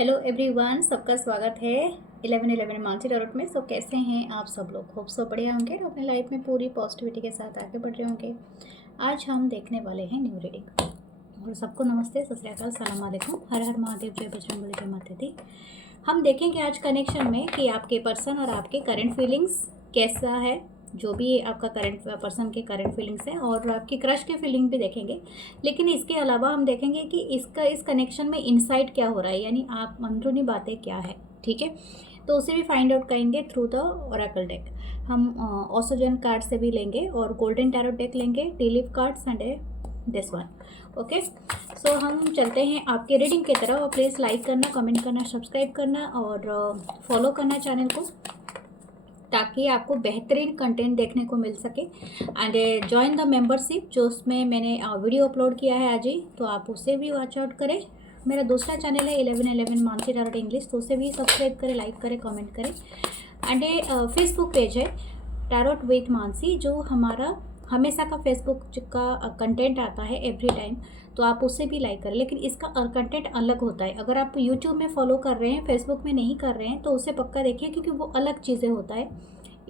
Hello everyone, सबका स्वागत है 1111 मानसी टैरोट में। सो कैसे हैं आप सब लोग? होप सो बढ़िया होंगे और अपनी लाइफ में पूरी पॉजिटिविटी के साथ आगे बढ़ रहे होंगे। आज हम देखने वाले हैं न्यू रीडिंग। और सबको नमस्ते, सत श्री अकाल, सलाम अलैकुम, हर हर महादेव, जय बजरंगबली, जय माता दी। हम देखेंगे आज कनेक्शन में कि आपके पर्सन और आपके करंट फीलिंग्स कैसा है, जो भी आपका करंट पर्सन के करंट फीलिंग्स हैं, और आपकी क्रश के फीलिंग भी देखेंगे। लेकिन इसके अलावा हम देखेंगे कि इस कनेक्शन में इनसाइट क्या हो रहा है, यानी आप अंदरूनी बातें क्या है। ठीक है, तो उसे भी फाइंड आउट करेंगे थ्रू द ओरेकल डेक। हम ऑसोजन कार्ड से भी लेंगे और गोल्डन टैरोट डेक लेंगे, tea leaf cards and this one. Okay, so हम चलते हैं आपके रीडिंग की तरफ। और प्लीज़ लाइक करना, कमेंट करना, सब्सक्राइब करना और फॉलो करना चैनल को, ताकि आपको बेहतरीन कंटेंट देखने को मिल सके। एंड ज्वाइन द मेंबरशिप, जो उसमें मैंने वीडियो अपलोड किया है आज ही, तो आप उसे भी वॉच आउट करें। मेरा दूसरा चैनल है 1111 मानसी टैरोट इंग्लिश, तो उसे भी सब्सक्राइब करें, लाइक करें, कमेंट करें। एंड फेसबुक पेज है टैरोट विथ मानसी, जो हमारा हमेशा का फेसबुक का कंटेंट आता है एवरी टाइम, तो आप उससे भी लाइक करें। लेकिन इसका कंटेंट अलग होता है। अगर आप यूट्यूब में फॉलो कर रहे हैं, फेसबुक में नहीं कर रहे हैं, तो उसे पक्का देखिए, क्योंकि वो अलग चीज़ें होता है,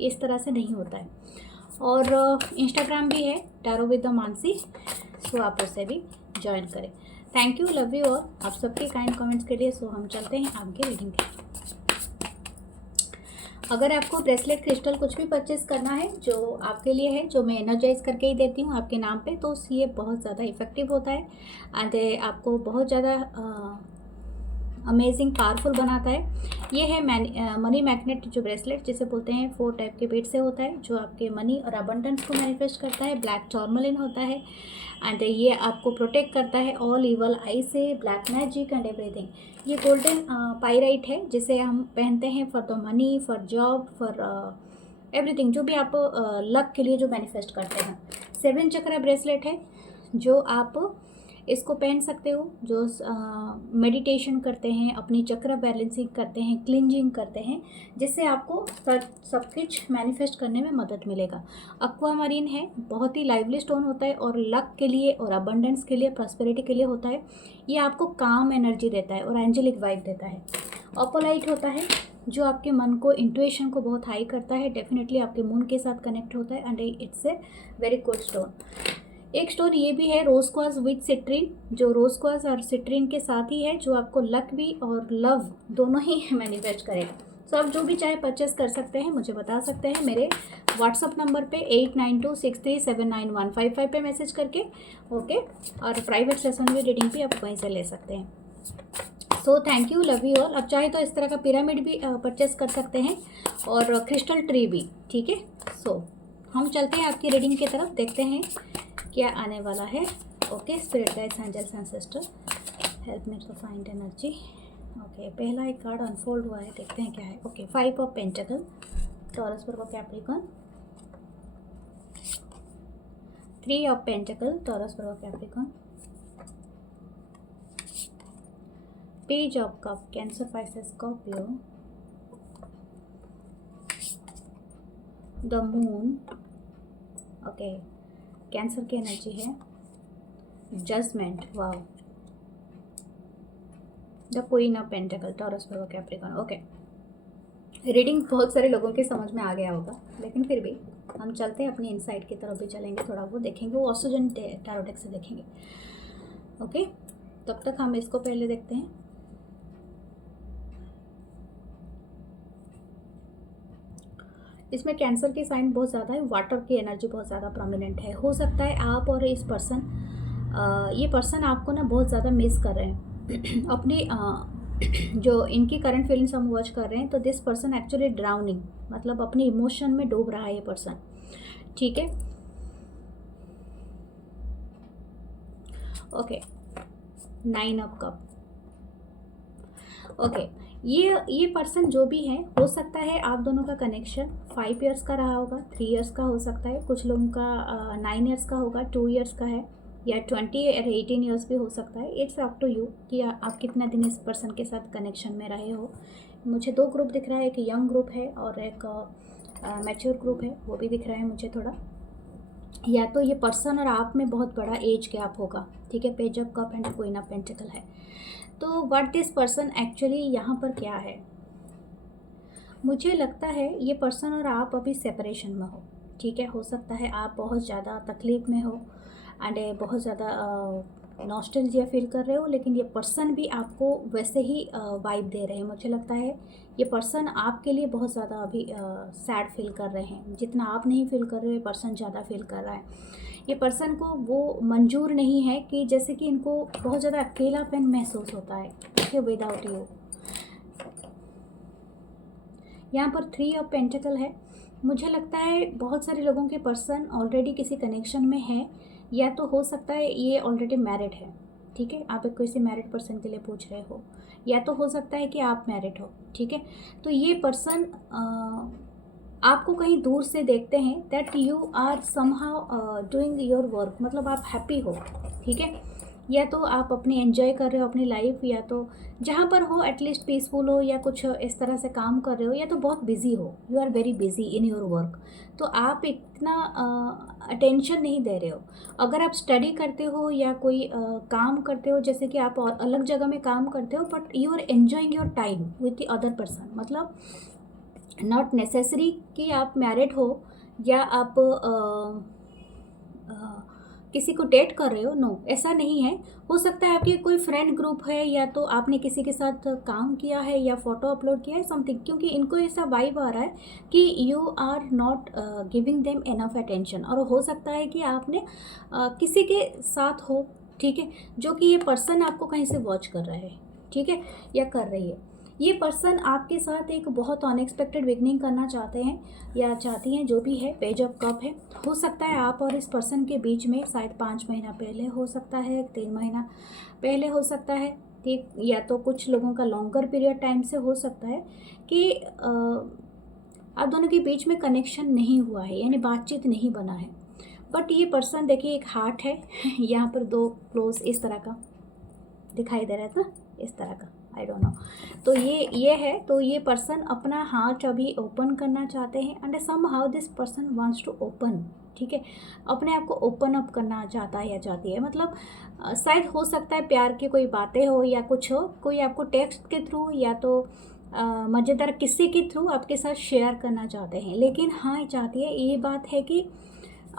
इस तरह से नहीं होता है। और इंस्टाग्राम भी है टैरो विद द मानसी, सो आप उसे भी ज्वाइन करें। थैंक यू, लव यू और आप सबके काइंड कमेंट्स के लिए। सो हम चलते हैं आपके रीडिंग के। अगर आपको ब्रेसलेट, क्रिस्टल कुछ भी परचेज करना है जो आपके लिए है, जो मैं एनर्जाइज करके ही देती हूँ आपके नाम पे, तो ये बहुत ज़्यादा इफ़ेक्टिव होता है एंड आपको बहुत ज़्यादा अमेजिंग पावरफुल बनाता है। ये है मनी मैग्नेट जो ब्रेसलेट जिसे बोलते हैं, 4 टाइप के बीड से होता है, जो आपके मनी और अबंडेंस को मैनिफेस्ट करता है। ब्लैक टॉर्मलिन होता है एंड ये आपको प्रोटेक्ट करता है ऑल इवल आई से, ब्लैक मैजिक एंड एवरीथिंग। ये गोल्डन पाइराइट है, जिसे हम पहनते हैं for the money, for job, for everything, जो भी आप लक के लिए जो मैनिफेस्ट करते हैं। 7 चक्रा ब्रेसलेट है, जो आप इसको पहन सकते हो, जो मेडिटेशन करते हैं, अपनी चक्र बैलेंसिंग करते हैं, क्लिंजिंग करते हैं, जिससे आपको सब कुछ मैनिफेस्ट करने में मदद मिलेगा। एक्वामरीन है, बहुत ही लाइवली स्टोन होता है और लक के लिए और अबंडेंस के लिए, प्रॉस्पेरिटी के लिए होता है। ये आपको काम एनर्जी देता है और एंजेलिक वाइब देता है। ओपोलाइट होता है, जो आपके मन को, इंट्यूशन को बहुत हाई करता है, डेफिनेटली आपके मून के साथ कनेक्ट होता है and it's a very good stone. एक स्टोन ये भी है रोज क्वार्ट्ज विद सिट्रीन, जो रोज क्वार्ट्ज और सिट्रीन के साथ ही है, जो आपको लक भी और लव दोनों ही मैनिफेस्ट करेगा। सो आप जो भी चाहे परचेस कर सकते हैं, मुझे बता सकते हैं मेरे व्हाट्सअप नंबर पे 8926379155 पे मैसेज करके। ओके, और प्राइवेट सेशन में रीडिंग भी आप वहीं से ले सकते हैं। So thank you, love you all. अब चाहे तो इस तरह का पिरामिड भी परचेस कर सकते हैं और क्रिस्टल ट्री भी। ठीक है, सो हम चलते हैं आपकी रीडिंग की तरफ, देखते हैं क्या आने वाला है। Okay, spirit guides, angels and sister, help me to find energy. Okay, पहला एक कार्ड अनफोल्ड हुआ है, देखते हैं क्या है। Okay, 5 of pentacle, Taurus Virgo Capricorn. 3 of pentacle, Taurus Virgo Capricorn. Page of cup, Cancer, Pisces, Scorpio. The moon, okay, Cancer की energy है। Judgement, wow. The queen of pentacle, Taurus Virgo Capricorn. Okay, reading बहुत सारे लोगों के समझ में आ गया होगा, लेकिन फिर भी हम चलते हैं अपनी इनसाइट की तरफ भी चलेंगे, थोड़ा वो देखेंगे, वो ऑक्सीजन टैरो डेक से देखेंगे। ओके, तब तक हम इसको पहले देखते हैं। इसमें कैंसर की साइन बहुत ज़्यादा है, वाटर की एनर्जी बहुत ज़्यादा प्रोमिनेंट है। हो सकता है आप और इस पर्सन, ये पर्सन आपको ना बहुत ज़्यादा मिस कर रहे हैं अपनी जो इनकी करंट फीलिंग्स हम वॉच कर रहे हैं, तो दिस पर्सन एक्चुअली ड्राउनिंग, मतलब अपनी इमोशन में डूब रहा है ये पर्सन। ठीक है, ओके, 9 ऑफ कप। ओके, ये पर्सन जो भी है, हो सकता है आप दोनों का कनेक्शन 5 इयर्स का रहा होगा, 3 इयर्स का हो सकता है, कुछ लोगों का 9 इयर्स का होगा, 2 इयर्स का है, या 20 और 18 इयर्स भी हो सकता है। इट्स अप टू यू कि आप कितना दिन इस पर्सन के साथ कनेक्शन में रहे हो। मुझे 2 ग्रुप दिख रहा है, एक यंग ग्रुप है और एक मैच्योर ग्रुप है, वो भी दिख रहा है मुझे थोड़ा। या तो ये पर्सन और आप में बहुत बड़ा एज गैप होगा, ठीक है। Page of cup and queen of pentacle है। तो व्हाट दिस पर्सन एक्चुअली यहाँ पर क्या है, मुझे लगता है ये पर्सन और आप अभी सेपरेशन में हो, ठीक है। हो सकता है आप बहुत ज़्यादा तकलीफ़ में हो एंड बहुत ज़्यादा नॉस्टैल्जिया फील कर रहे हो, लेकिन ये पर्सन भी आपको वैसे ही वाइब दे रहे हैं। मुझे लगता है ये पर्सन आपके लिए बहुत ज़्यादा अभी सैड फील कर रहे हैं। जितना आप नहीं फील कर रहे हो, ये पर्सन ज़्यादा फील कर रहा है। ये पर्सन को वो मंजूर नहीं है कि जैसे कि इनको बहुत ज़्यादा अकेलापन महसूस होता है, ठीक है, विदाउट यू। यहाँ पर 3 ऑफ पेंटिकल है। मुझे लगता है बहुत सारे लोगों के पर्सन ऑलरेडी किसी कनेक्शन में है, या तो हो सकता है ये ऑलरेडी मैरिड है, ठीक है। आप एक किसी मैरिड पर्सन के लिए पूछ रहे हो, या तो हो सकता है कि आप मैरिड हो, ठीक है। तो ये पर्सन आपको कहीं दूर से देखते हैं, that you are somehow doing your work, मतलब आप हैप्पी हो, ठीक है। या तो आप अपनी एंजॉय कर रहे हो अपनी लाइफ, या तो जहाँ पर हो एटलीस्ट पीसफुल हो, या कुछ इस तरह से काम कर रहे हो, या तो बहुत बिजी हो, you are very busy in your work. तो आप इतना अटेंशन नहीं दे रहे हो। अगर आप स्टडी करते हो या कोई काम करते हो, जैसे कि आप अलग जगह में काम करते हो, but you are enjoying your time with the other person. मतलब नॉट नेसेसरी कि आप मैरिड हो या आप किसी को डेट कर रहे हो, नो, ऐसा नहीं है। हो सकता है आपके कोई फ्रेंड ग्रुप है, या तो आपने किसी के साथ काम किया है या फोटो अपलोड किया है समथिंग, क्योंकि इनको ऐसा वाइब आ रहा है कि you are not giving them enough attention. और हो सकता है कि आपने किसी के साथ हो, ठीक है, जो कि ये पर्सन आपको कहीं से वॉच कर रहा है, ठीक है, या कर रही है। ये पर्सन आपके साथ एक बहुत अनएक्सपेक्टेड बिगनिंग करना चाहते हैं या चाहती हैं, जो भी है। पेज ऑफ कप है। हो सकता है आप और इस पर्सन के बीच में शायद 5 महीना पहले हो सकता है, 3 महीना पहले हो सकता है, ठीक, या तो कुछ लोगों का लॉन्गर पीरियड टाइम से हो सकता है कि आप दोनों के बीच में कनेक्शन नहीं हुआ है, यानी बातचीत नहीं बना है। बट ये पर्सन देखिए, एक हार्ट है यहाँ पर 2 क्लोज इस तरह का दिखाई दे रहा था, इस तरह का, आई डोंट नो। तो ये है। तो ये पर्सन अपना हार्ट अभी ओपन करना चाहते हैं, and somehow this person wants to open, ठीक है, अपने आप को ओपन अप करना चाहता है या चाहती है। मतलब शायद हो सकता है प्यार की कोई बातें हो या कुछ हो, कोई आपको टेक्स्ट के थ्रू या तो मज़ेदार किस्से के थ्रू आपके साथ शेयर करना चाहते हैं। लेकिन हाँ, चाहती है, ये बात है कि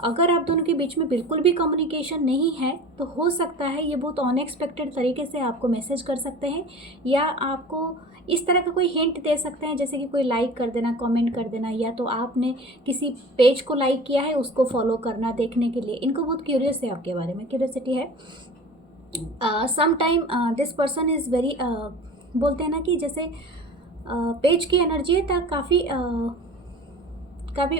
अगर आप दोनों के बीच में बिल्कुल भी कम्युनिकेशन नहीं है, तो हो सकता है ये बहुत अनएक्सपेक्टेड तरीके से आपको मैसेज कर सकते हैं, या आपको इस तरह का कोई हिंट दे सकते हैं, जैसे कि कोई लाइक कर देना, कमेंट कर देना, या तो आपने किसी पेज को लाइक किया है, उसको फॉलो करना देखने के लिए। इनको बहुत क्यूरियस है आपके बारे में, क्यूरियोसिटी है। Some time this person is very, बोलते हैं ना कि जैसे पेज की एनर्जी है, तब काफ़ी काफ़ी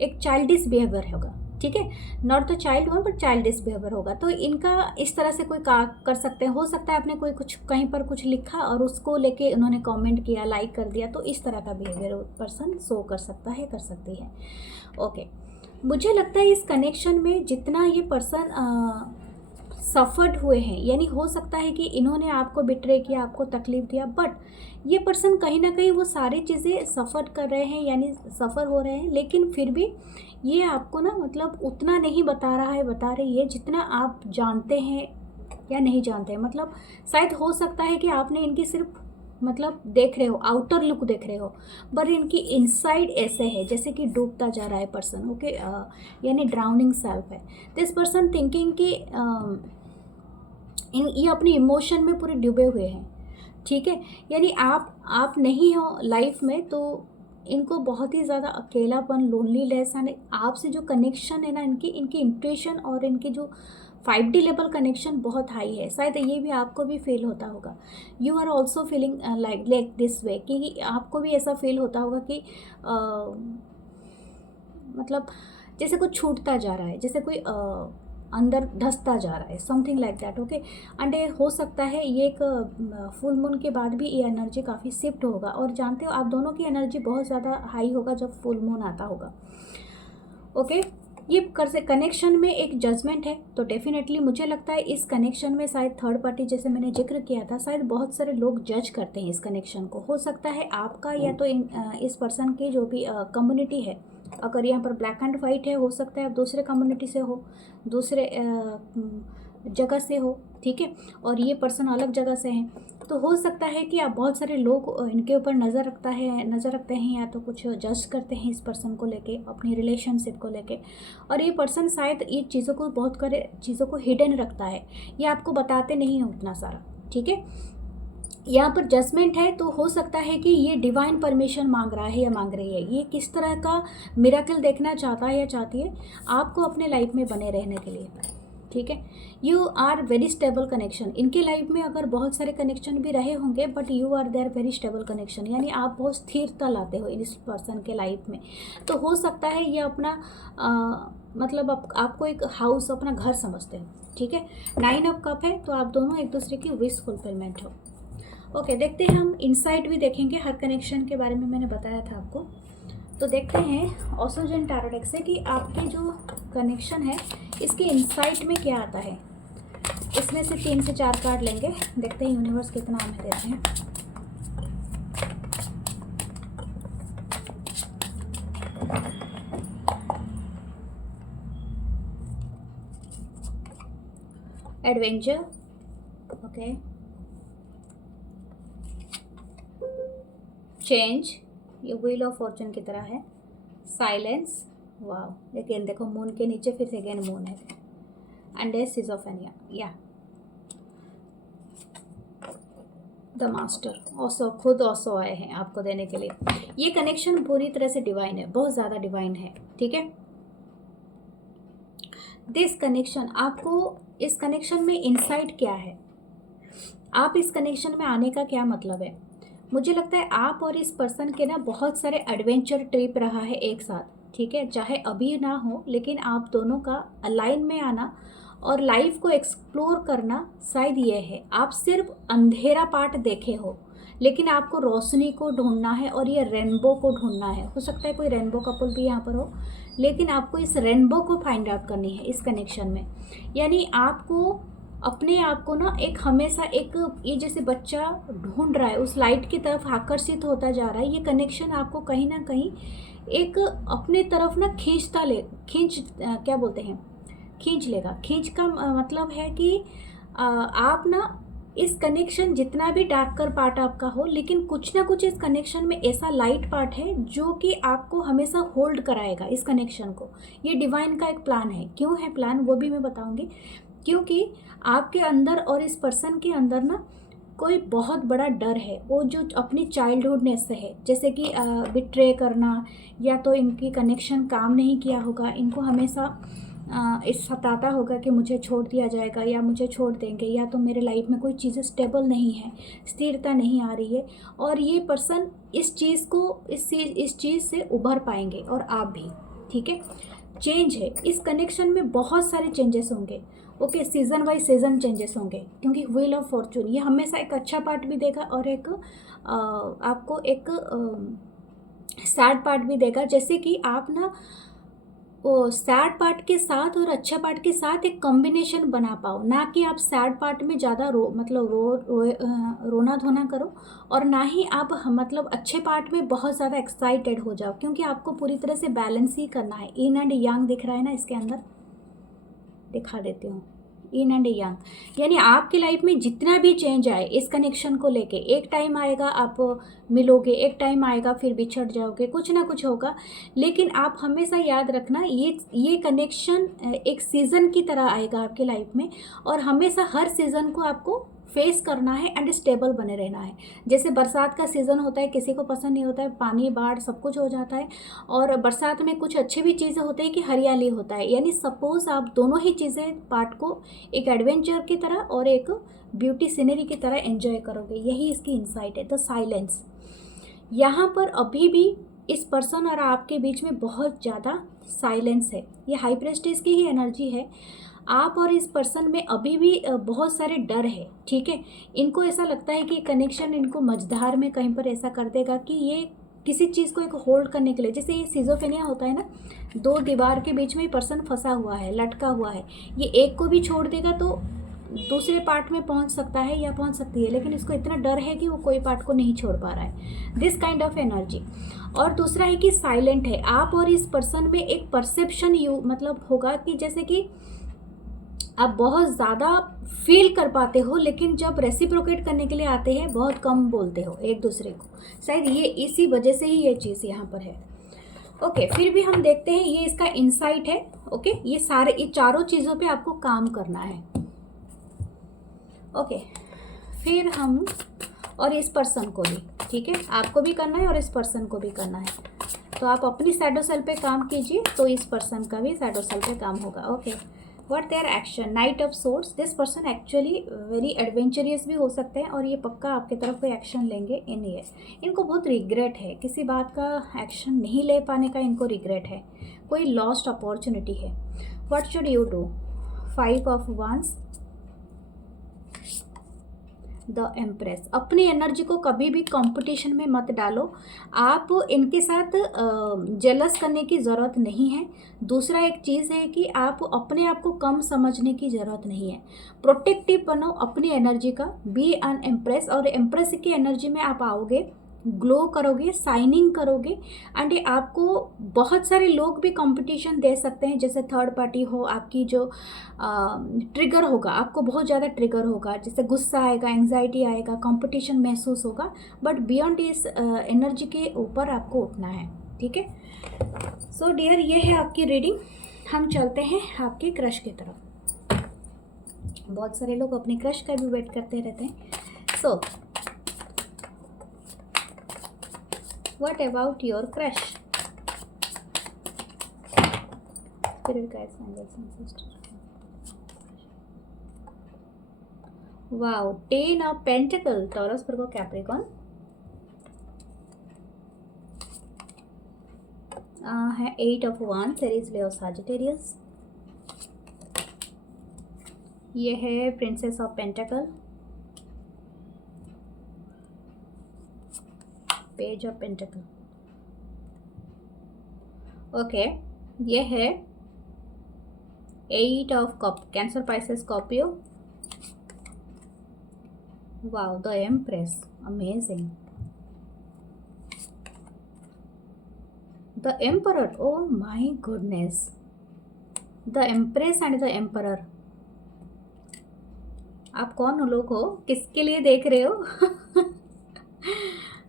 एक चाइल्डिश बिहेवियर होगा, ठीक है, not the child one but childish behaviour होगा। तो इनका इस तरह से कोई कर सकते हैं। हो सकता है आपने कोई कुछ कहीं पर कुछ लिखा और उसको लेके उन्होंने कमेंट किया, लाइक कर दिया, तो इस तरह का बिहेवियर पर्सन शो कर सकता है, कर सकती है। ओके, मुझे लगता है इस कनेक्शन में जितना ये पर्सन सफ़र्ड हुए हैं, यानी हो सकता है कि इन्होंने आपको बिट्रे किया, आपको तकलीफ़ दिया, बट ये पर्सन कहीं ना कहीं वो सारी चीज़ें सफ़र कर रहे हैं, यानी सफ़र हो रहे हैं, लेकिन फिर भी ये आपको ना, मतलब उतना नहीं बता रहा है, बता रही है जितना आप जानते हैं या नहीं जानते हैं। मतलब शायद हो सकता है कि आपने इनकी सिर्फ, मतलब देख रहे हो, आउटर लुक देख रहे हो, पर इनकी इनसाइड ऐसे है जैसे कि डूबता जा रहा है पर्सन, ओके, यानी ड्राउनिंग सेल्फ है। दिस पर्सन थिंकिंग कि ये अपनी इमोशन में पूरे डूबे हुए हैं, ठीक है, यानी आप नहीं हो लाइफ में, तो इनको बहुत ही ज़्यादा अकेलापन, लोनलीनेस, यानी आपसे जो कनेक्शन है ना, इनकी इंट्यूशन और इनकी जो 5D लेवल कनेक्शन बहुत हाई है। शायद ये भी आपको भी फील होता होगा। You are also feeling like this way, कि आपको भी ऐसा फील होता होगा कि मतलब जैसे कुछ छूटता जा रहा है, जैसे कोई अंदर धंसता जा रहा है, something like that, okay. And हो सकता है ये एक फुल मून के बाद भी ये एनर्जी काफ़ी शिफ्ट होगा, और जानते हो आप दोनों की एनर्जी बहुत ज़्यादा हाई होगा जब फुल मून आता होगा, ओके। ये कनेक्शन में एक जजमेंट है, तो डेफिनेटली मुझे लगता है इस कनेक्शन में शायद थर्ड पार्टी, जैसे मैंने जिक्र किया था, शायद बहुत सारे लोग जज करते हैं इस कनेक्शन को। हो सकता है आपका या तो इस पर्सन की जो भी कम्युनिटी है, अगर यहाँ पर ब्लैक एंड वाइट है, हो सकता है आप दूसरे कम्युनिटी से हो, दूसरे जगह से हो, ठीक है, और ये पर्सन अलग जगह से हैं, तो हो सकता है कि आप बहुत सारे लोग इनके ऊपर नज़र रखते हैं या तो कुछ जज करते हैं इस पर्सन को लेके, अपनी रिलेशनशिप को लेके। और ये पर्सन शायद ये चीज़ों को बहुत करे चीज़ों को हिडन रखता है, ये आपको बताते नहीं हैं उतना सारा, ठीक है। यहाँ पर जजमेंट है, तो हो सकता है कि ये डिवाइन परमिशन मांग रहा है या मांग रही है, ये किस तरह का मिरेकल देखना चाहता है या चाहती है आपको अपने लाइफ में बने रहने के लिए, ठीक है। You are very stable connection, इनके लाइफ में अगर बहुत सारे कनेक्शन भी रहे होंगे but you are their very stable connection, यानी आप बहुत स्थिरता लाते हो इस पर्सन के लाइफ में। तो हो सकता है ये अपना मतलब आपको एक हाउस, अपना घर समझते हो, ठीक है। 9 ऑफ कप है, तो आप दोनों एक दूसरे की विश फुलफिलमेंट हो। ओके, देखते हैं हम इनसाइट भी देखेंगे हर कनेक्शन के बारे में, मैंने बताया था आपको। तो देखते हैं ऑसोजन टैरो डेक से कि आपके जो कनेक्शन है इसके इनसाइट में क्या आता है। इसमें से 3 से 4 कार्ड लेंगे, देखते हैं यूनिवर्स कितना हमें देते हैं। एडवेंचर, ओके, चेंज, ये व्हील ऑफ फॉर्चून की तरह है, साइलेंस, वाह, लेकिन देखो मून के नीचे फिर से अगेन मून है, एंड सिजोफेनिया, या द मास्टर, ऑसो खुद ऑसो आए हैं आपको देने के लिए। ये कनेक्शन पूरी तरह से डिवाइन है, बहुत ज़्यादा डिवाइन है, ठीक है। दिस कनेक्शन, आपको इस कनेक्शन में इनसाइट क्या है, आप इस कनेक्शन में आने का क्या मतलब है। मुझे लगता है आप और इस पर्सन के ना बहुत सारे एडवेंचर ट्रिप रहा है एक साथ, ठीक है, चाहे अभी ना हो, लेकिन आप दोनों का अलाइन में आना और लाइफ को एक्सप्लोर करना शायद ये है। आप सिर्फ अंधेरा पार्ट देखे हो, लेकिन आपको रोशनी को ढूंढना है और ये रेनबो को ढूंढना है। हो सकता है कोई रेनबो कपल भी यहाँ पर हो, लेकिन आपको इस रेनबो को फाइंड आउट करनी है इस कनेक्शन में। यानी आपको अपने आप को ना एक हमेशा एक, ये जैसे बच्चा ढूंढ रहा है उस लाइट की तरफ, आकर्षित होता जा रहा है, ये कनेक्शन आपको कहीं ना कहीं एक अपने तरफ ना क्या बोलते हैं, खींच लेगा। खींच का मतलब है कि आप ना इस कनेक्शन, जितना भी डार्कर पार्ट आपका हो, लेकिन कुछ ना कुछ इस कनेक्शन में ऐसा लाइट पार्ट है जो कि आपको हमेशा होल्ड कराएगा इस कनेक्शन को। ये डिवाइन का एक प्लान है। क्यों है प्लान वो भी मैं बताऊंगी, क्योंकि आपके अंदर और इस पर्सन के अंदर ना कोई बहुत बड़ा डर है, वो जो अपनी चाइल्डहुडनेस से है, जैसे कि बिट्रे करना, या तो इनकी कनेक्शन काम नहीं किया होगा, इनको हमेशा इस सताता होगा कि मुझे छोड़ दिया जाएगा या मुझे छोड़ देंगे, या तो मेरे लाइफ में कोई चीज़ें स्टेबल नहीं है, स्थिरता नहीं आ रही है। और ये पर्सन इस चीज़ से उभर पाएंगे और आप भी, ठीक है। चेंज है इस कनेक्शन में, बहुत सारे चेंजेस होंगे, okay, season by season changes होंगे, क्योंकि व्हील ऑफ फॉर्चून ये हमेशा एक अच्छा पार्ट भी देगा और एक आपको एक सैड पार्ट भी देगा। जैसे कि आप ना वो सैड पार्ट के साथ और अच्छा पार्ट के साथ एक कॉम्बिनेशन बना पाओ, ना कि आप सैड पार्ट में ज़्यादा रोना धोना करो, और ना ही आप मतलब अच्छे पार्ट में बहुत ज़्यादा एक्साइटेड हो जाओ, क्योंकि आपको पूरी तरह से बैलेंस ही करना है। इन एंड यांग दिख रहा है ना इसके अंदर, दिखा देती हूँ, इन एंड यांग, यानी आपकी लाइफ में जितना भी चेंज आए इस कनेक्शन को लेके, एक टाइम आएगा आप मिलोगे, एक टाइम आएगा फिर बिछड़ जाओगे, कुछ ना कुछ होगा, लेकिन आप हमेशा याद रखना ये कनेक्शन एक सीज़न की तरह आएगा आपके लाइफ में, और हमेशा हर सीज़न को आपको फेस करना है एंड स्टेबल बने रहना है। जैसे बरसात का सीज़न होता है, किसी को पसंद नहीं होता है, पानी बाढ़ सब कुछ हो जाता है, और बरसात में कुछ अच्छी भी चीज़ें होती है कि हरियाली होता है। यानी सपोज़ आप दोनों ही चीज़ें पार्ट को एक एडवेंचर की तरह और एक ब्यूटी सीनरी की तरह एंजॉय करोगे, यही इसकी इंसाइट है। द साइलेंस, यहाँ पर अभी भी इस पर्सन और आपके बीच में बहुत ज़्यादा साइलेंस है, ये हाई प्रेस्टिज की ही एनर्जी है। आप और इस पर्सन में अभी भी बहुत सारे डर है, ठीक है। इनको ऐसा लगता है कि कनेक्शन इनको मझधार में कहीं पर ऐसा कर देगा कि ये किसी चीज़ को एक होल्ड करने के लिए, जैसे ये सिजोफेनिया होता है ना, 2 दीवार के बीच में पर्सन फंसा हुआ है, लटका हुआ है, ये एक को भी छोड़ देगा तो दूसरे पार्ट में पहुंच सकता है या पहुंच सकती है, लेकिन इसको इतना डर है कि वो कोई पार्ट को नहीं छोड़ पा रहा है, दिस काइंड ऑफ एनर्जी। और दूसरा है कि साइलेंट है। आप और इस पर्सन में एक परसेप्शन यू मतलब होगा कि जैसे कि आप बहुत ज़्यादा फील कर पाते हो, लेकिन जब रेसिप्रोकेट करने के लिए आते हैं बहुत कम बोलते हो एक दूसरे को। शायद ये इसी वजह से ही ये चीज़ यहाँ पर है। ओके, फिर भी हम देखते हैं, ये इसका इंसाइट है। ओके, ये चारों चीज़ों पे आपको काम करना है। ओके, फिर हम और इस पर्सन को भी, ठीक है, आपको भी करना है और इस पर्सन को भी करना है। तो आप अपनी शैडो सेल पे काम कीजिए, तो इस पर्सन का भी शैडो सेल पे काम होगा। Okay, what their action, night of swords. This person actually very adventurous भी हो सकते हैं और ये पक्का आपकी तरफ कोई एक्शन लेंगे इन ये। इनको बहुत रिग्रेट है, किसी बात का एक्शन नहीं ले पाने का इनको रिग्रेट है, कोई लॉस्ट अपॉर्चुनिटी है। What should you do, 5 of wands, the empress. अपनी एनर्जी को कभी भी कंपटीशन में मत डालो। आप इनके साथ जेलस करने की ज़रूरत नहीं है। दूसरा एक चीज़ है कि आप अपने आप को कम समझने की ज़रूरत नहीं है। प्रोटेक्टिव बनो अपनी एनर्जी का, बी एन एम्प्रेस, और एम्प्रेस की एनर्जी में आप आओगे, ग्लो करोगे, साइनिंग करोगे, एंड आपको बहुत सारे लोग भी कंपटीशन दे सकते हैं, जैसे थर्ड पार्टी हो, आपकी जो ट्रिगर होगा, आपको बहुत ज़्यादा ट्रिगर होगा, जैसे गुस्सा आएगा, एंग्जाइटी आएगा, कंपटीशन महसूस होगा, बट बियॉन्ड इस एनर्जी के ऊपर आपको उठना है, ठीक है। सो डियर, ये है आपकी रीडिंग। हम चलते हैं आपके क्रश की तरफ। बहुत सारे लोग अपने क्रश का भी वेट करते रहते हैं। सो what about your crush? Spirit guides, angels and sisters. Wow, 10 of Pentacle, Taurus, Virgo, Capricorn. है 8 of Wands, Aries, Leo, Sagittarius. ये है Princess of Pentacle, page of pentacle. Okay, ये है 8 of cup, Cancer, Pisces, Scorpio. Wow, the empress, amazing. The emperor, oh my goodness, the empress and the emperor. आप कौन लोग हो, किसके लिए देख रहे हो?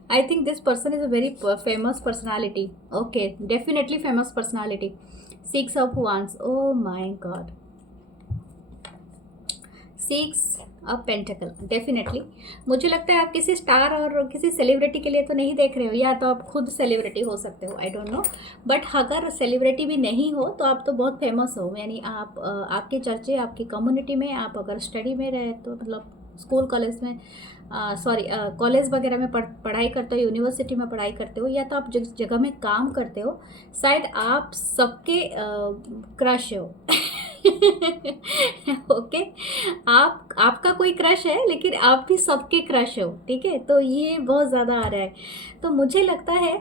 I think this person is a very famous personality. Okay, definitely famous personality. 6 of Wands. Oh my God. 6 of Pentacle. Definitely. मुझे लगता है आप किसी स्टार और किसी सेलिब्रिटी के लिए तो नहीं देख रहे हो, या तो आप खुद सेलिब्रिटी हो सकते हो, आई डोंट नो। बट अगर सेलिब्रिटी भी नहीं हो तो आप तो बहुत फेमस हो, यानी आप आपके चर्चे आपकी कम्युनिटी में, आप अगर स्टडी में रहे तो मतलब स्कूल कॉलेज में कॉलेज वगैरह में पढ़ाई करते हो, यूनिवर्सिटी में पढ़ाई करते हो, या तो आप जिस जगह में काम करते हो, शायद आप सबके क्रश हो। ओके, आपका कोई क्रश है, लेकिन आप भी सबके क्रश हो, ठीक है। तो ये बहुत ज़्यादा आ रहा है। तो मुझे लगता है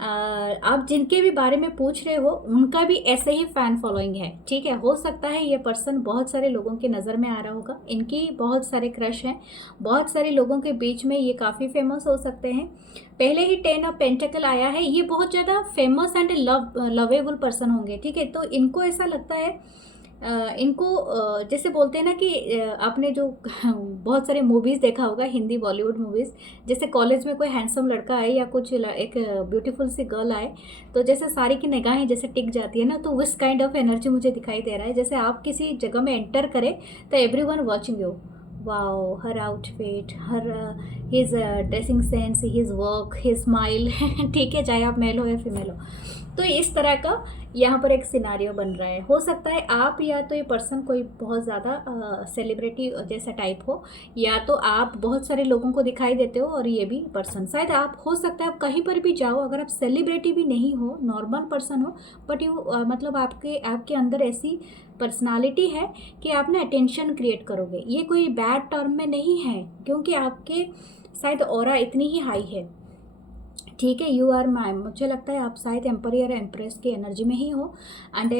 आप जिनके भी बारे में पूछ रहे हो उनका भी ऐसे ही फ़ैन फॉलोइंग है, ठीक है। हो सकता है ये पर्सन बहुत सारे लोगों की नज़र में आ रहा होगा, इनकी बहुत सारे क्रश हैं, बहुत सारे लोगों के बीच में ये काफ़ी फेमस हो सकते हैं। पहले ही 10 ऑफ पेंटिकल आया है, ये बहुत ज़्यादा फेमस एंड लवेबल पर्सन होंगे, ठीक है। तो इनको ऐसा लगता है, इनको जैसे बोलते हैं ना कि आपने जो बहुत सारे मूवीज़ देखा होगा, हिंदी बॉलीवुड मूवीज़, जैसे कॉलेज में कोई हैंडसम लड़का आए या कुछ एक ब्यूटीफुल सी गर्ल आए, तो जैसे सारी की निगाहें जैसे टिक जाती है ना, तो उस काइंड ऑफ एनर्जी मुझे दिखाई दे रहा है। जैसे आप किसी जगह में एंटर करें तो everyone watching you, wow, her outfit, her his dressing sense, his work, his smile, ठीक है, चाहे आप मेल हो या फीमेल हो। तो इस तरह का यहाँ पर एक सिनारियो बन रहा है। हो सकता है आप या तो ये पर्सन कोई बहुत ज़्यादा सेलिब्रिटी जैसा टाइप हो, या तो आप बहुत सारे लोगों को दिखाई देते हो, और ये भी पर्सन शायद आप, हो सकता है आप कहीं पर भी जाओ, अगर आप सेलिब्रिटी भी नहीं हो, नॉर्मल पर्सन हो, बट यू मतलब आपके अंदर ऐसी पर्सनालिटी है कि आप ना अटेंशन क्रिएट करोगे। ये कोई बैड टर्म में नहीं है, क्योंकि आपके शायद ऑरा इतनी ही हाई है, ठीक है, यू आर माई, मुझे लगता है आप शायद एम्पर या एम्प्रेस की एनर्जी में ही हो। एंड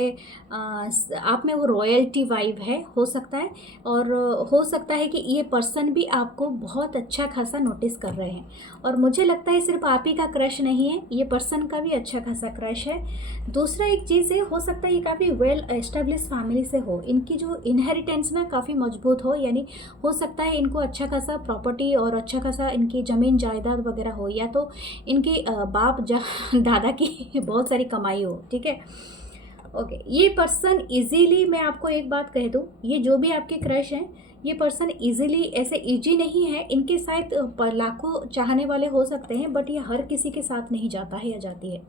आप में वो रॉयल्टी वाइब है, हो सकता है। और हो सकता है कि ये पर्सन भी आपको बहुत अच्छा खासा नोटिस कर रहे हैं। और मुझे लगता है सिर्फ आप ही का क्रश नहीं है, ये पर्सन का भी अच्छा खासा क्रश है। दूसरा एक चीज़ है, हो सकता है ये काफ़ी वेल एस्टेब्लिश फैमिली से हो, इनकी जो इनहेरिटेंस ना काफ़ी मजबूत हो, यानी हो सकता है इनको अच्छा खासा प्रॉपर्टी और अच्छा खासा इनकी ज़मीन जायदाद वगैरह हो, या तो इनकी बाप दादा की बहुत सारी कमाई हो। ठीक है, ओके। ये पर्सन इजीली, मैं आपको एक बात कह दूँ, ये जो भी आपके क्रश हैं, ये पर्सन इजीली ऐसे इजी नहीं है। इनके साथ लाखों चाहने वाले हो सकते हैं, बट ये हर किसी के साथ नहीं जाता है या जाती है।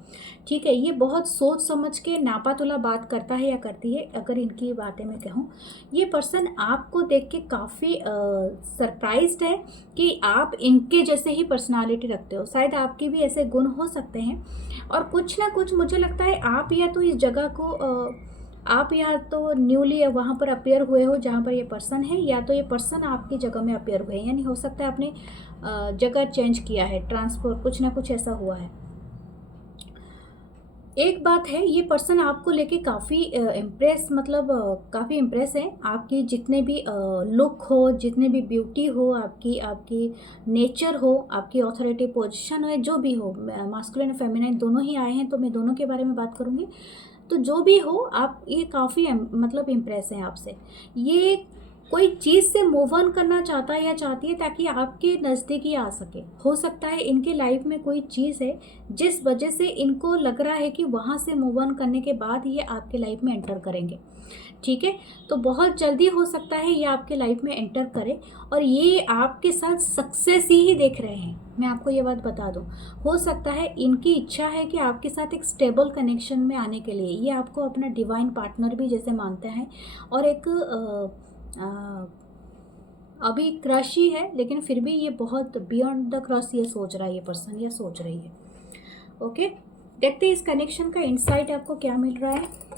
ठीक है, ये बहुत सोच समझ के नापा तुला बात करता है या करती है। अगर इनकी बातें मैं कहूँ, ये पर्सन आपको देख के काफ़ी सरप्राइज्ड है कि आप इनके जैसे ही पर्सनालिटी रखते हो। शायद आपके भी ऐसे गुण हो सकते हैं। और कुछ ना कुछ मुझे लगता है आप या तो इस जगह को आप या तो न्यूली वहाँ पर अपेयर हुए हो जहाँ पर ये पर्सन है, या तो ये पर्सन आपकी जगह में अपेयर हुए हैं, यानी हो सकता है आपने जगह चेंज किया है, ट्रांसफर, कुछ ना कुछ ऐसा हुआ है। एक बात है, ये पर्सन आपको लेके काफ़ी इम्प्रेस, मतलब काफ़ी इम्प्रेस है। आपकी जितने भी लुक हो, जितने भी ब्यूटी हो, आपकी आपकी नेचर हो, आपकी ऑथोरिटी पोजीशन हो, जो भी हो, मास्कुलिन और फेमिनिन दोनों ही आए हैं, तो मैं दोनों के बारे में बात करूँगी। तो जो भी हो, आप ये काफ़ी मतलब इम्प्रेस हैं आपसे। ये कोई चीज़ से मूव ऑन करना चाहता है या चाहती है ताकि आपके नज़दीक ही आ सके। हो सकता है इनके लाइफ में कोई चीज़ है जिस वजह से इनको लग रहा है कि वहाँ से मूव ऑन करने के बाद ये आपके लाइफ में एंटर करेंगे। ठीक है, तो बहुत जल्दी हो सकता है ये आपके लाइफ में एंटर करे, और ये आपके साथ सक्सेस ही देख रहे हैं। मैं आपको ये बात बता दूं, हो सकता है इनकी इच्छा है कि आपके साथ एक स्टेबल कनेक्शन में आने के लिए ये आपको अपना डिवाइन पार्टनर भी जैसे मानते हैं। और एक अभी क्रश ही है, लेकिन फिर भी ये बहुत बियॉन्ड द क्रश ये सोच रहा है, ये पर्सन ये सोच रही है। ओके, देखते हैं इस कनेक्शन का इंसाइट आपको क्या मिल रहा है।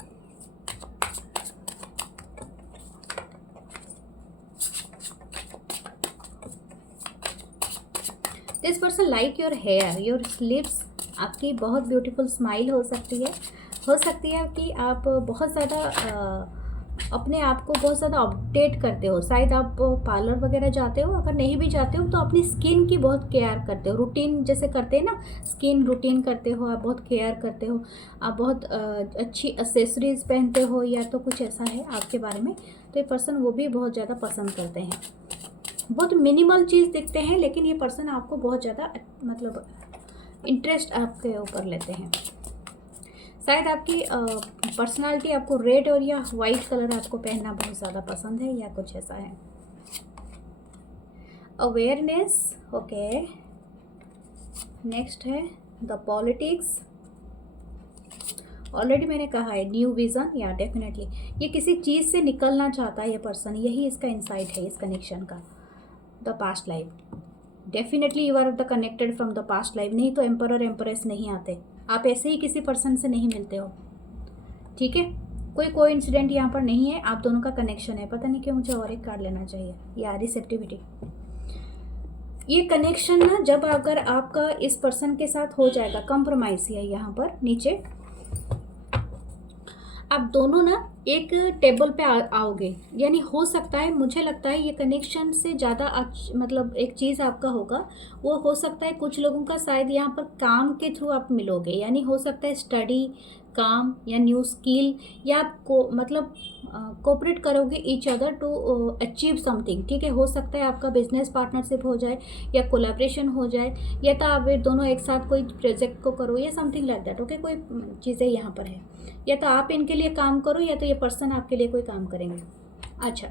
This person like your hair, your lips, आपकी बहुत ब्यूटीफुल स्माइल हो सकती है कि आप बहुत ज़्यादा अपने आप को बहुत ज़्यादा अपडेट करते हो। शायद आप पार्लर वगैरह जाते हो, अगर नहीं भी जाते हो तो अपनी स्किन की बहुत केयर करते हो। रूटीन जैसे करते हैं ना, स्किन रूटीन करते हो, आप बहुत केयर करते हो, आप बहुत अच्छी एक्सेसरीज पहनते हो, या तो कुछ ऐसा है आपके बारे में। तो ये पर्सन वो भी बहुत ज़्यादा पसंद करते हैं। बहुत मिनिमल चीज़ दिखते हैं, लेकिन ये पर्सन आपको बहुत ज़्यादा मतलब इंटरेस्ट आपके ऊपर लेते हैं। शायद आपकी पर्सनालिटी आपको रेड और या वाइट कलर आपको पहनना बहुत ज़्यादा पसंद है, या कुछ ऐसा है। Awareness, okay. नेक्स्ट है द पॉलिटिक्स। ऑलरेडी मैंने कहा है न्यू विज़न, या डेफिनेटली ये किसी चीज़ से निकलना चाहता है ये पर्सन, यही इसका इंसाइट है इस कनेक्शन का। The past life, definitely you are the connected from the past life, नहीं तो एम्परर एम्परेस नहीं आते, आप ऐसे ही किसी पर्सन से नहीं मिलते हो। ठीक है, कोई इंसिडेंट यहाँ पर नहीं है, आप दोनों का कनेक्शन है। पता नहीं क्यों मुझे और एक कार्ड लेना चाहिए, या रिसेप्टिविटी। ये कनेक्शन ना, जब अगर आपका इस पर्सन के साथ हो जाएगा, कंप्रोमाइज़ है यहाँ पर नीचे, आप दोनों ना एक टेबल पे आओगे, यानी हो सकता है, मुझे लगता है ये कनेक्शन से ज़्यादा मतलब एक चीज़ आपका होगा, वो हो सकता है कुछ लोगों का शायद यहाँ पर काम के थ्रू आप मिलोगे, यानी हो सकता है स्टडी, काम या न्यू स्किल, या आप को मतलब कोऑपरेट करोगे each other to achieve something. ठीक है, हो सकता है आपका बिजनेस पार्टनरशिप हो जाए, या कोलैबोरेशन हो जाए, या तो आप दोनों एक साथ कोई प्रोजेक्ट को करो, या समथिंग लाइक दैट। ओके, कोई चीज़ें यहाँ पर है, या तो आप इनके लिए काम करो, या तो ये पर्सन आपके लिए कोई काम करेंगे। अच्छा,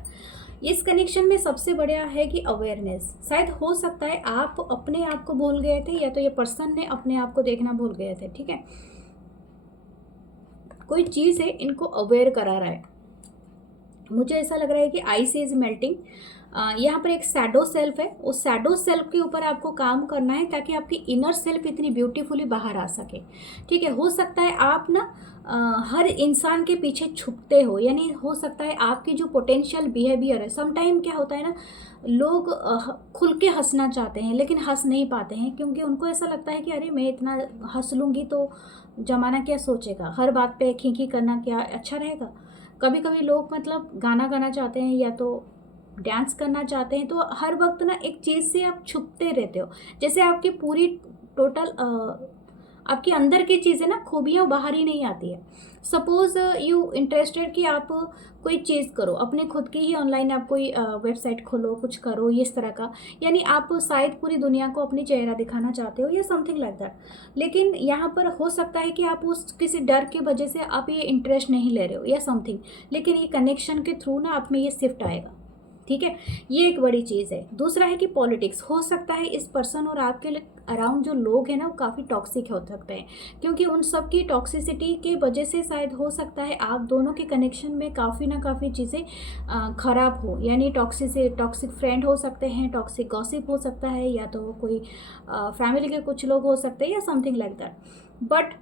इस कनेक्शन में सबसे बढ़िया है कि अवेयरनेस। शायद हो सकता है आप अपने आप को भूल गए थे, या तो ये पर्सन ने अपने आप को देखना भूल गए थे। ठीक है, कोई चीज़ है इनको अवेयर करा रहा है। मुझे ऐसा लग रहा है कि आइस इज मेल्टिंग, यहाँ पर एक शैडो सेल्फ है, उस शैडो सेल्फ के ऊपर आपको काम करना है ताकि आपकी इनर सेल्फ इतनी ब्यूटीफुली बाहर आ सके। ठीक है, हो सकता है आप ना हर इंसान के पीछे छुपते हो, यानी हो सकता है आपकी जो पोटेंशियल बिहेवियर है, समटाइम क्या होता है ना, लोग खुल के हंसना चाहते हैं लेकिन हंस नहीं पाते हैं क्योंकि उनको ऐसा लगता है कि अरे मैं इतना हंस लूँगी तो ज़माना क्या सोचेगा, हर बात पे खींखी करना क्या अच्छा रहेगा। कभी कभी लोग मतलब गाना गाना चाहते हैं या तो डांस करना चाहते हैं, तो हर वक्त ना एक चीज़ से आप छुपते रहते हो, जैसे आपकी पूरी टोटल आपके अंदर की चीज़ें ना खूबियाँ बाहर ही नहीं आती है। सपोज़ यू इंटरेस्टेड कि आप कोई चीज़ करो, अपने खुद की ही ऑनलाइन आप कोई वेबसाइट खोलो, कुछ करो इस तरह का, यानी आप शायद पूरी दुनिया को अपनी चेहरा दिखाना चाहते हो या समथिंग लाइक दैट। लेकिन यहाँ पर हो सकता है कि आप उस किसी डर की वजह से आप ये इंटरेस्ट नहीं ले रहे हो या समथिंग, लेकिन ये कनेक्शन के थ्रू ना आप में ये शिफ्ट आएगा। ठीक है, ये एक बड़ी चीज़ है। दूसरा है कि पॉलिटिक्स, हो सकता है इस पर्सन और आपके अराउंड जो लोग हैं ना वो काफ़ी टॉक्सिक हो सकते हैं, क्योंकि उन सब की टॉक्सिसिटी के वजह से शायद हो सकता है आप दोनों के कनेक्शन में काफ़ी ना काफ़ी चीज़ें ख़राब हो, यानी टॉक्सिक फ्रेंड हो सकते हैं, टॉक्सिक गॉसिप हो सकता है, या तो कोई फैमिली के कुछ लोग हो सकते हैं या समथिंग लाइक दैट। बट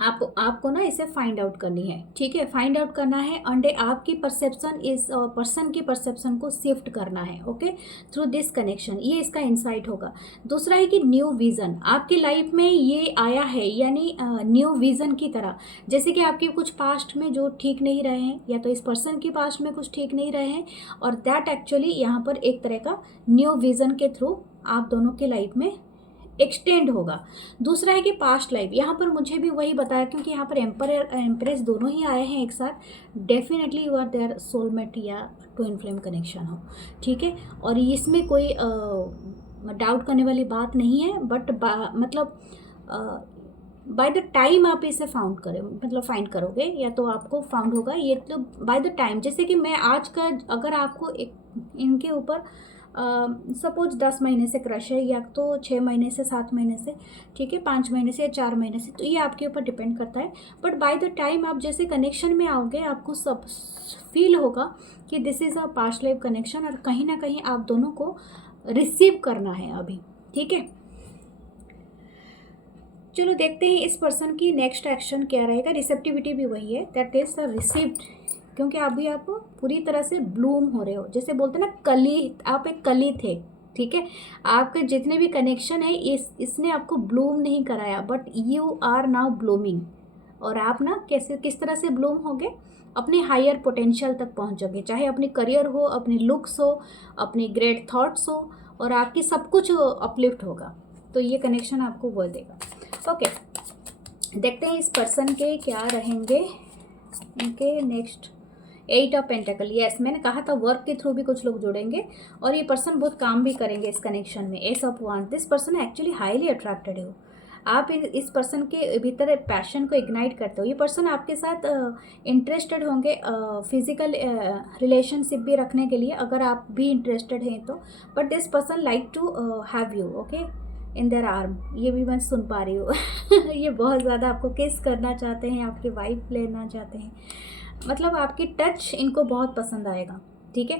आपको ना इसे फाइंड आउट करनी है। ठीक है, फाइंड आउट करना है एंड आपकी परसेप्शन इस पर्सन की परसेप्शन को शिफ्ट करना है। ओके, थ्रू दिस कनेक्शन, ये इसका इंसाइट होगा। दूसरा है कि न्यू विज़न आपकी लाइफ में ये आया है, यानी न्यू विज़न की तरह, जैसे कि आपके कुछ पास्ट में जो ठीक नहीं रहे हैं या तो इस पर्सन की पास्ट में कुछ ठीक नहीं रहे हैं, और दैट एक्चुअली यहाँ पर एक तरह का न्यू विज़न के थ्रू आप दोनों की लाइफ में एक्सटेंड होगा। दूसरा है कि पास्ट लाइफ, यहाँ पर मुझे भी वही बताया, क्योंकि यहाँ पर एम्पर एम्प्रेस दोनों ही आए हैं एक साथ, definitely you are their soulmate या ट्विन फ्लेम कनेक्शन हो। ठीक है, और इसमें कोई डाउट करने वाली बात नहीं है। बट मतलब बाय द टाइम आप इसे फाउंड करें, मतलब फाइंड करोगे या तो आपको फाउंड होगा ये, तो बाय द टाइम, जैसे कि मैं आज का अगर आपको एक इनके ऊपर सपोज 10 महीने से क्रश है, या तो 6 महीने से 7 महीने से, ठीक है, 5 महीने से या 4 महीने से, तो ये आपके ऊपर डिपेंड करता है। बट बाय द टाइम आप जैसे कनेक्शन में आओगे आपको सब फील होगा कि this is a past life connection, और कहीं ना कहीं आप दोनों को रिसीव करना है अभी। ठीक है, चलो देखते हैं इस पर्सन की नेक्स्ट एक्शन क्या रहेगा। रिसेप्टिविटी भी वही है, दैट इज द रिसीव्ड, क्योंकि अभी आप पूरी तरह से ब्लूम हो रहे हो, जैसे बोलते हैं ना कली, आप एक कली थे। ठीक है, आपके जितने भी कनेक्शन है इसने आपको ब्लूम नहीं कराया, but you are now blooming. और आप ना कैसे किस तरह से ब्लूम होगे, अपने हायर पोटेंशियल तक पहुंचोगे, चाहे अपनी करियर हो, अपनी लुक्स हो, अपनी ग्रेट थॉट्स हो, और आपकी सब कुछ अपलिफ्ट होगा। तो ये कनेक्शन आपको वो देगा। ओके, देखते हैं इस पर्सन के क्या रहेंगे इनके नेक्स्ट। 8 ऑफ पेंटेकल, यस मैंने कहा था वर्क के थ्रू भी कुछ लोग जुड़ेंगे और ये पर्सन बहुत काम भी करेंगे इस कनेक्शन में। S of wands, this person actually highly attracted हो, आप इस पर्सन के भीतर पैशन को इग्नाइट करते हो। ये पर्सन आपके साथ इंटरेस्टेड होंगे फिजिकल रिलेशनशिप भी रखने के लिए, अगर आप भी इंटरेस्टेड हैं तो। But this person like to have you okay in their arm, ये भी मैं सुन पा रही हूँ ये बहुत ज़्यादा आपको किस करना चाहते हैं, आपके वाइफ लेना चाहते हैं, मतलब आपकी टच इनको बहुत पसंद आएगा। ठीक है,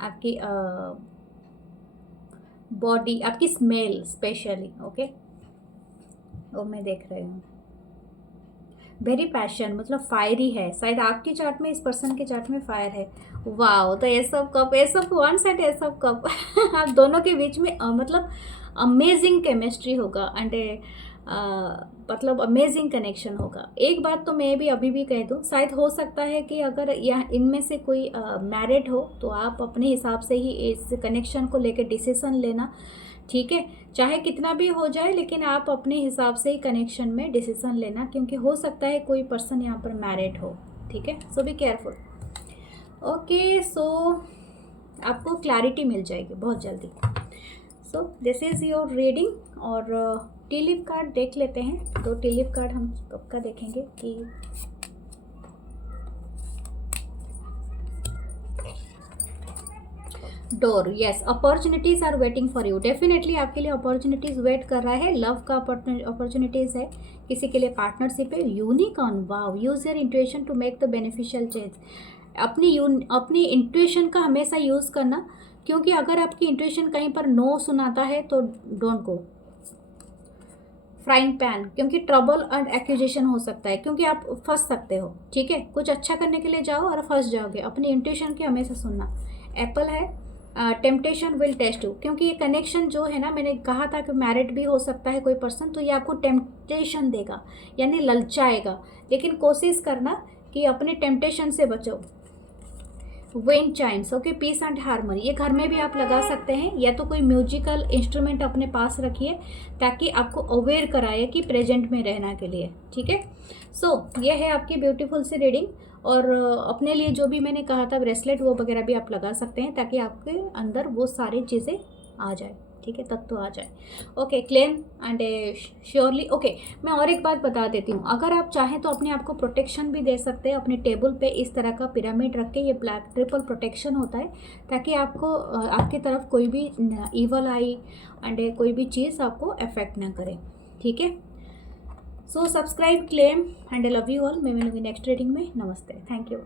आपकी बॉडी, आपकी स्मेल स्पेशली। ओके, वो मैं देख रही हूँ, वेरी पैशन, मतलब फायरी है। शायद आपके चार्ट में, इस पर्सन के चार्ट में फायर है। वाओ, तो S of cup, S of wands and S of cup आप दोनों के बीच में मतलब अमेजिंग केमिस्ट्री होगा एंड मतलब अमेजिंग कनेक्शन होगा। एक बात तो मैं भी अभी भी कह दूँ, शायद हो सकता है कि अगर यह इनमें से कोई मैरिड हो तो आप अपने हिसाब से ही इस कनेक्शन को लेकर डिसीजन लेना। ठीक है, चाहे कितना भी हो जाए, लेकिन आप अपने हिसाब से ही कनेक्शन में डिसीजन लेना, क्योंकि हो सकता है कोई पर्सन यहाँ पर मैरिड हो। ठीक है, सो बी केयरफुल। ओके, सो आपको क्लैरिटी मिल जाएगी बहुत जल्दी। So this is your reading. और टिलिप कार्ड देख लेते हैं, 2 टिलिप कार्ड हम पक्का देखेंगे कि door, yes, opportunities are waiting for you, definitely आपके लिए अपॉर्चुनिटीज़ वेट कर रहा है। लव का अपॉर्चुनिटीज़ है, किसी के लिए पार्टनरशिप है। Unicorn, wow, use your intuition to make the beneficial change, अपनी इंट्यूशन का हमेशा यूज़ करना, क्योंकि अगर आपकी इंट्यूशन कहीं पर नो सुनाता है तो डोंट गो। फ्राइंग पैन, क्योंकि ट्रबल एंड एक्यूजेशन हो सकता है, क्योंकि आप फंस सकते हो, ठीक है। कुछ अच्छा करने के लिए जाओ और फंस जाओगे। अपनी इंट्यूशन की हमेशा सुनना। एप्पल है, टेम्पटेशन विल टेस्ट यू, क्योंकि ये कनेक्शन जो है ना, मैंने कहा था कि मैरिड भी हो सकता है कोई पर्सन, तो ये आपको टेम्पटेशन देगा, यानी ललचाएगा, लेकिन कोशिश करना कि अपने टेम्पटेशन से बचो। Wind chimes, okay, peace and harmony, ये घर में भी आप लगा सकते हैं, या तो कोई म्यूजिकल इंस्ट्रूमेंट अपने पास रखिए ताकि आपको अवेयर कराए कि प्रेजेंट में रहना के लिए, ठीक है। सो ये है आपकी ब्यूटीफुल सी रीडिंग। और अपने लिए जो भी मैंने कहा था ब्रेसलेट वो वगैरह भी आप लगा सकते हैं ताकि आपके अंदर वो सारी चीज़ें आ जाए, ठीक है, तत्व आ जाए। Okay, claim and surely. Okay, मैं और एक बात बता देती हूँ, अगर आप चाहें तो अपने आप को प्रोटेक्शन भी दे सकते हैं। अपने टेबल पे इस तरह का पिरामिड रख के, ये ब्लैक ट्रिपल प्रोटेक्शन होता है ताकि आपको आपकी तरफ कोई भी ईवल आई एंड कोई भी चीज़ आपको अफेक्ट ना करे, ठीक है। So subscribe, claim and I love you all. मैं मिलूंगी नेक्स्ट रीडिंग में। नमस्ते, थैंक यू।